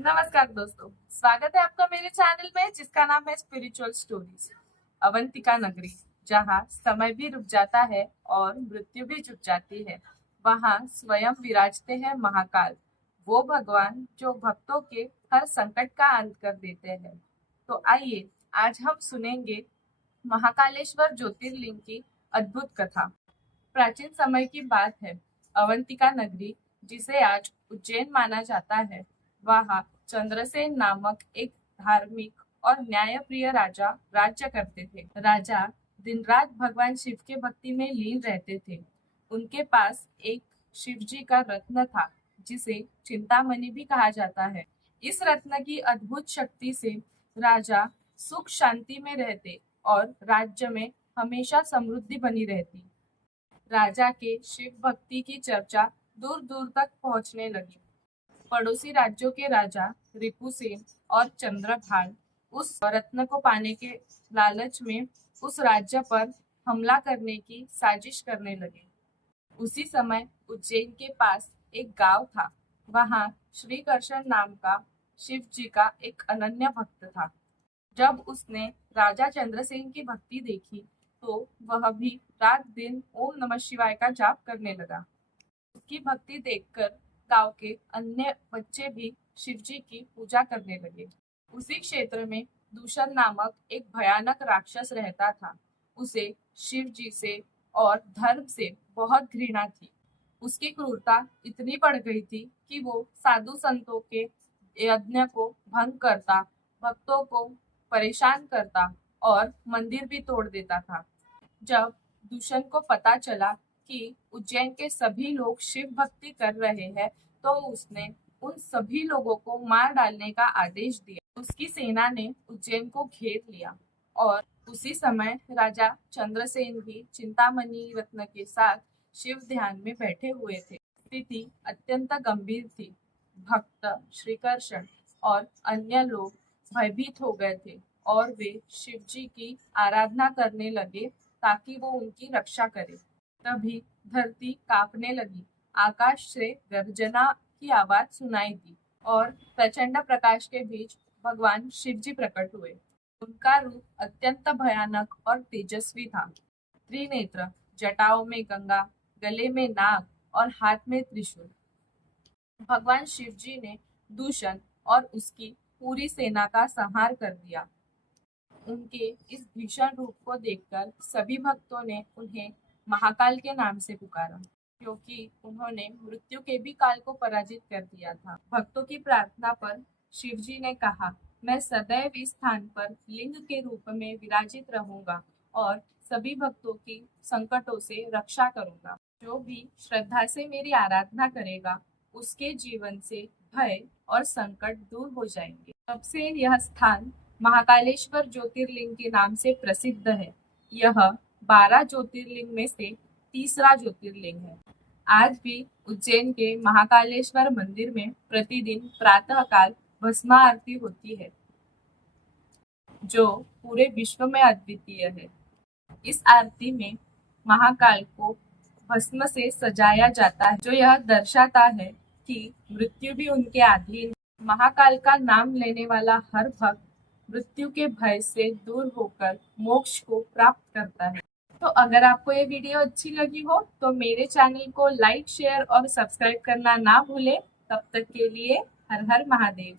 नमस्कार दोस्तों, स्वागत है आपका मेरे चैनल में जिसका नाम है स्पिरिचुअल स्टोरीज। अवंतिका नगरी, जहाँ समय भी रुक जाता है और मृत्यु भी झुक जाती है, वहाँ स्वयं विराजते हैं महाकाल, वो भगवान जो भक्तों के हर संकट का अंत कर देते हैं। तो आइए आज हम सुनेंगे महाकालेश्वर ज्योतिर्लिंग की अद्भुत कथा। प्राचीन समय की बात है। अवंतिका नगरी, जिसे आज उज्जैन माना जाता है, वहाँ चंद्रसेन नामक एक धार्मिक और न्यायप्रिय राजा राज्य करते थे। राजा दिन रात भगवान शिव के भक्ति में लीन रहते थे। उनके पास एक शिव जी का रत्न था, जिसे चिंतामणि भी कहा जाता है। इस रत्न की अद्भुत शक्ति से राजा सुख शांति में रहते और राज्य में हमेशा समृद्धि बनी रहती। राजा के शिव भक्ति की चर्चा दूर दूर तक पहुंचने लगी। पड़ोसी राज्यों के राजा रिपुसेन और चंद्रभान उस रत्न को पाने के लालच में उस राज्य पर हमला करने की साजिश करने लगे। उसी समय उज्जैन के पास एक गांव था। वहां श्री कृष्ण नाम का शिव जी का एक अनन्य भक्त था। जब उसने राजा चंद्रसेन की भक्ति देखी तो वह भी रात दिन ओम नमः शिवाय का जाप करने लगा। उसकी भक्ति देखकर गांव के अन्य बच्चे भी शिव जी की पूजा करने लगे। उसी क्षेत्र में दूषण नामक एक भयानक राक्षस रहता था। उसे शिव जी से और धर्म से बहुत घृणा थी। उसकी क्रूरता इतनी बढ़ गई थी कि वो साधु संतों के यज्ञ को भंग करता, भक्तों को परेशान करता और मंदिर भी तोड़ देता था। जब दूषण को पता चला कि उज्जैन के सभी लोग शिव भक्ति कर रहे हैं, तो उसने उन सभी लोगों को मार डालने का आदेश दिया। उसकी सेना ने उज्जैन को घेर लिया और उसी समय राजा चंद्रसेन भी चिंतामणि रत्न के साथ शिव ध्यान में बैठे हुए थे। स्थिति अत्यंत गंभीर थी। भक्त श्रीकृष्ण और अन्य लोग भयभीत हो गए थे और वे शिव जी की आराधना करने लगे ताकि वो उनकी रक्षा करे। तभी धरती कांपने लगी, आकाश से गर्जना की आवाज सुनाई दी और प्रचंड प्रकाश के बीच भगवान शिव जी प्रकट हुए। उनका रूप अत्यंत भयानक और तेजस्वी था। त्रिनेत्र, जटाओं में गंगा, गले में नाग और हाथ में त्रिशूल। भगवान शिव जी ने दूषण और उसकी पूरी सेना का संहार कर दिया। उनके इस भीषण रूप को देखकर सभी भक्तों ने उन्हें महाकाल के नाम से पुकारा, क्योंकि उन्होंने मृत्यु के भी काल को पराजित कर दिया था। भक्तों की प्रार्थना पर शिव जी ने कहा, मैं सदैव इस स्थान पर लिंग के रूप में विराजित रहूंगा और सभी भक्तों की संकटों से रक्षा करूंगा। जो भी श्रद्धा से मेरी आराधना करेगा, उसके जीवन से भय और संकट दूर हो जाएंगे। तब से यह स्थान महाकालेश्वर ज्योतिर्लिंग के नाम से प्रसिद्ध है। यह 12 ज्योतिर्लिंग में से तीसरा ज्योतिर्लिंग है। आज भी उज्जैन के महाकालेश्वर मंदिर में प्रतिदिन प्रातःकाल भस्म आरती होती है, जो पूरे विश्व में अद्वितीय है। इस आरती में महाकाल को भस्म से सजाया जाता है, जो यह दर्शाता है कि मृत्यु भी उनके अधीन है। महाकाल का नाम लेने वाला हर भक्त मृत्यु के भय से दूर होकर मोक्ष को प्राप्त करता है। तो अगर आपको ये वीडियो अच्छी लगी हो तो मेरे चैनल को लाइक, शेयर और सब्सक्राइब करना ना भूलें। तब तक के लिए हर हर महादेव।